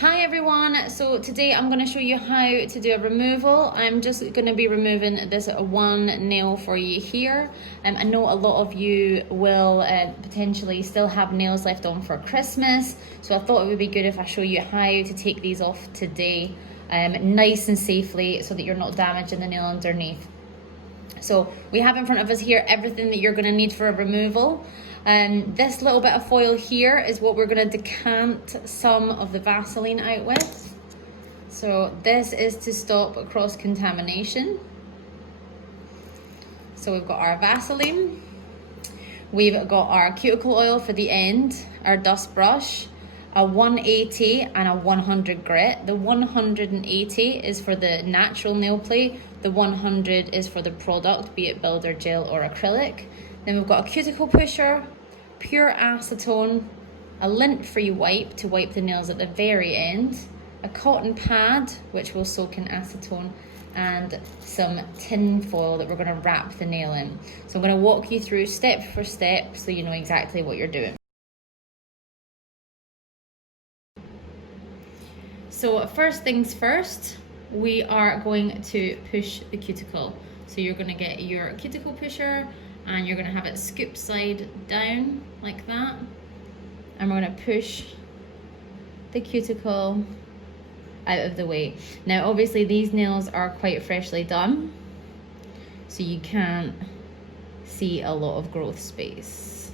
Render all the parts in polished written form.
Hi everyone, so today I'm going to show you how to do a removal. I'm just going to be removing this one nail for you here. I know a lot of you will potentially still have nails left on for Christmas, so I thought it would be good if I show you how to take these off today nice and safely so that you're not damaging the nail underneath. So we have in front of us here everything that you're going to need for a removal. This little bit of foil here is what we're going to decant some of the Vaseline out with. So this is to stop cross-contamination. So we've got our Vaseline, we've got our cuticle oil for the end, our dust brush, a 180 and a 100 grit. The 180 is for the natural nail plate, the 100 is for the product, be it builder gel or acrylic. Then we've got a cuticle pusher, pure acetone, a lint-free wipe to wipe the nails at the very end, a cotton pad which will soak in acetone, and some tin foil that we're going to wrap the nail in. So I'm going to walk you through step for step so you know exactly what you're doing. So first things first, we are going to push the cuticle. So you're going to get your cuticle pusher and you're going to have it scoop side down like that. And we're going to push the cuticle out of the way. Now obviously these nails are quite freshly done, so you can't see a lot of growth space.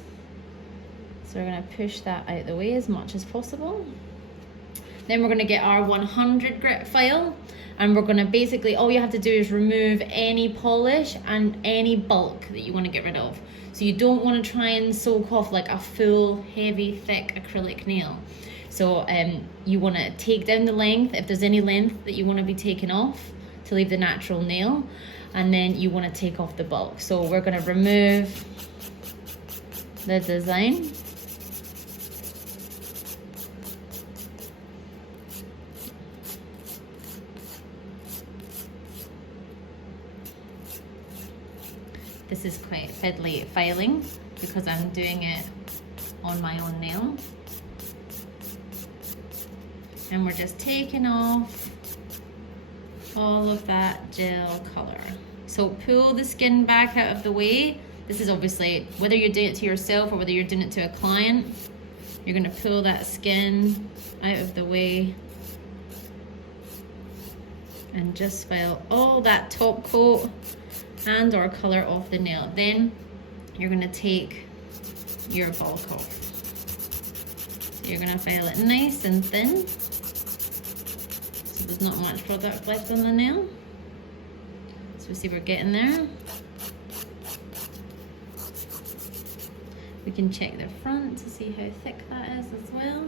So we're going to push that out of the way as much as possible. Then we're going to get our 100 grit file, and we're going to basically, all you have to do is remove any polish and any bulk that you want to get rid of. So you don't want to try and soak off like a full, heavy, thick acrylic nail. So you want to take down the length, if there's any length that you want to be taken off to leave the natural nail, and then you want to take off the bulk. So we're going to remove the design. This is quite fiddly filing because I'm doing it on my own nail. And we're just taking off all of that gel color. So pull the skin back out of the way. This is obviously, whether you're doing it to yourself or whether you're doing it to a client, you're gonna pull that skin out of the way and just file all that top coat and or color off the nail. Then you're going to take your bulk off. So you're going to file it nice and thin so there's not much product left on the nail. So we see we're getting there. We can check the front to see how thick that is as well.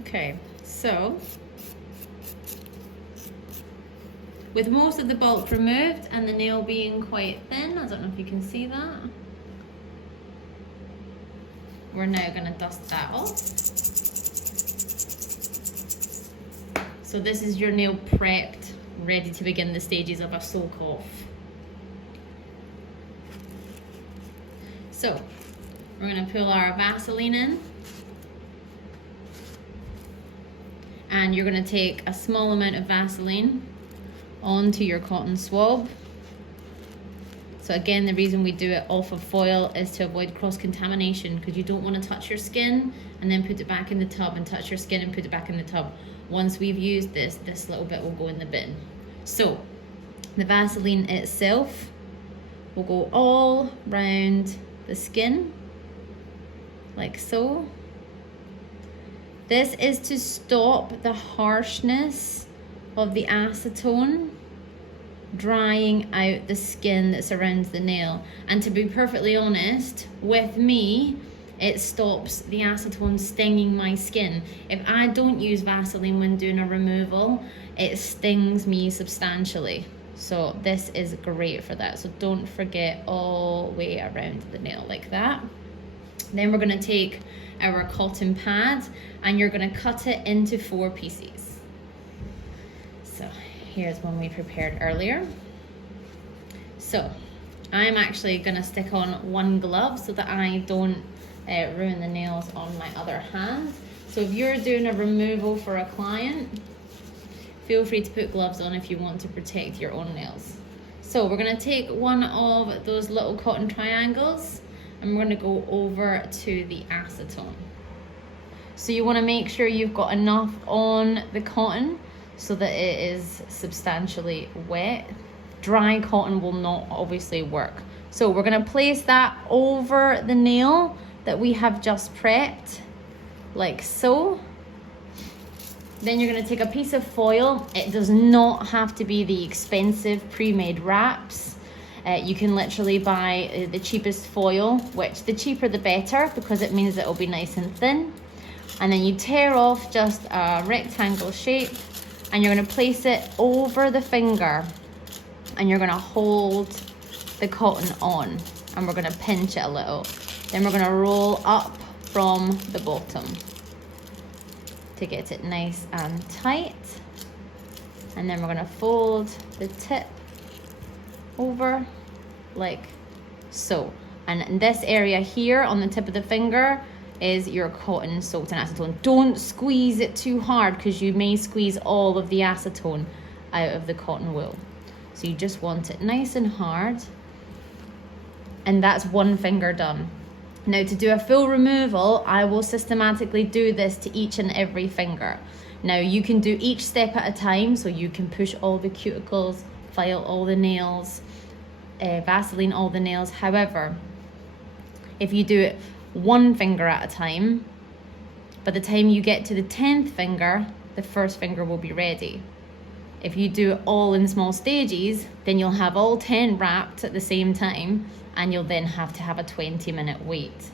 Okay, so with most of the bulk removed and the nail being quite thin, I don't know if you can see that, we're now going to dust that off. So this is your nail prepped, ready to begin the stages of a soak off. So we're going to pull our Vaseline in. And you're going to take a small amount of Vaseline onto your cotton swab. So again, the reason we do it off of foil is to avoid cross-contamination, because you don't want to touch your skin and then put it back in the tub and touch your skin and put it back in the tub. Once we've used this little bit will go in the bin. So the Vaseline itself will go all round the skin like so. This is to stop the harshness of the acetone drying out the skin that surrounds the nail. And to be perfectly honest, with me, it stops the acetone stinging my skin. If I don't use Vaseline when doing a removal, it stings me substantially. So this is great for that. So don't forget all the way around the nail like that. Then we're going to take our cotton pad and you're going to cut it into 4 pieces. So here's one we prepared earlier. So I'm actually gonna stick on one glove so that I don't ruin the nails on my other hand. So if you're doing a removal for a client, feel free to put gloves on if you want to protect your own nails. So we're gonna take one of those little cotton triangles and we're gonna go over to the acetone. So you wanna make sure you've got enough on the cotton so that it is substantially wet. Dry cotton will not obviously work. So we're gonna place that over the nail that we have just prepped, like so. Then you're gonna take a piece of foil. It does not have to be the expensive pre-made wraps. You can literally buy the cheapest foil, which the cheaper the better because it means it'll be nice and thin. And then you tear off just a rectangle shape and you're gonna place it over the finger and you're gonna hold the cotton on and we're gonna pinch it a little. Then we're gonna roll up from the bottom to get it nice and tight. And then we're gonna fold the tip over like so. And in this area here on the tip of the finger is your cotton soaked in acetone. Don't squeeze it too hard because you may squeeze all of the acetone out of the cotton wool. So you just want it nice and hard. And that's one finger done. Now to do a full removal, I will systematically do this to each and every finger. Now you can do each step at a time, so you can push all the cuticles, file all the nails, Vaseline all the nails. However, if you do it one finger at a time, by the time you get to the 10th finger, the first finger will be ready. If you do it all in small stages, then you'll have all 10 wrapped at the same time and you'll then have to have a 20-minute wait.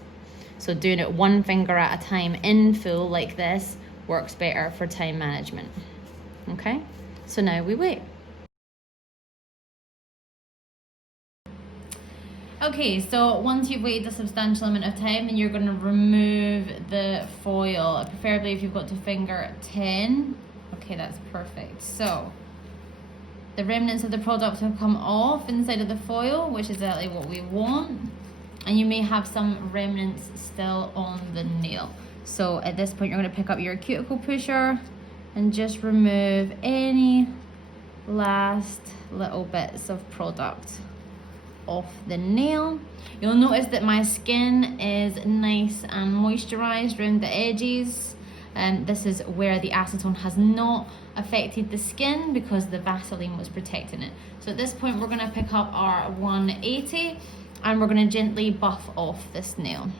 So doing it one finger at a time in full like this works better for time management. Okay, so now we wait. Okay, so once you've waited a substantial amount of time, then you're going to remove the foil, preferably if you've got to finger 10. Okay, that's perfect. So the remnants of the product have come off inside of the foil, which is exactly what we want. And you may have some remnants still on the nail. So at this point, you're going to pick up your cuticle pusher and just remove any last little bits of product off the nail. You'll notice that my skin is nice and moisturized around the edges, and this is where the acetone has not affected the skin because the Vaseline was protecting it. So at this point we're going to pick up our 180 and we're going to gently buff off this nail.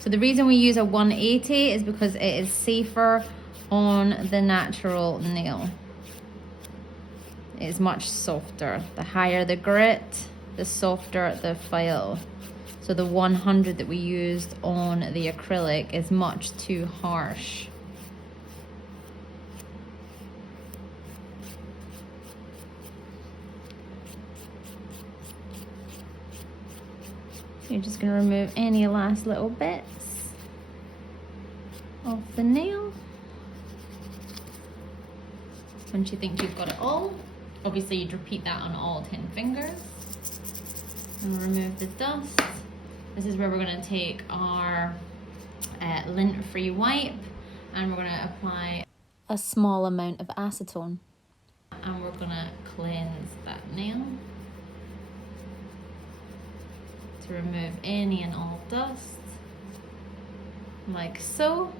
So the reason we use a 180 is because it is safer on the natural nail. It is much softer. The higher the grit, the softer the file. So the 100 that we used on the acrylic is much too harsh. So you're just going to remove any last little bits off the nail. Once you think you've got it all, obviously you'd repeat that on all 10 fingers. And remove the dust. This is where we're going to take our lint-free wipe and we're going to apply a small amount of acetone. And we're going to cleanse that nail to remove any and all dust, like so.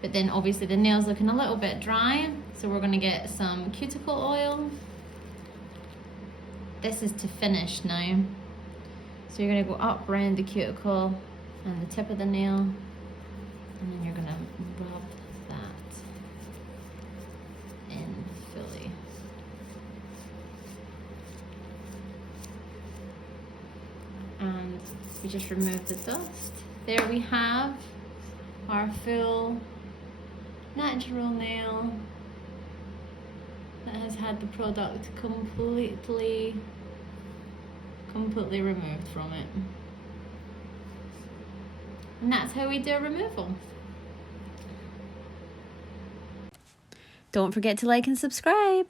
But then obviously the nail's looking a little bit dry, so we're going to get some cuticle oil. This is to finish now. So you're going to go up around the cuticle and the tip of the nail, and then you're going to rub that in fully. And we just remove the dust. There we have our full natural nail that has had the product completely removed from it. And that's how we do a removal. Don't forget to like and subscribe.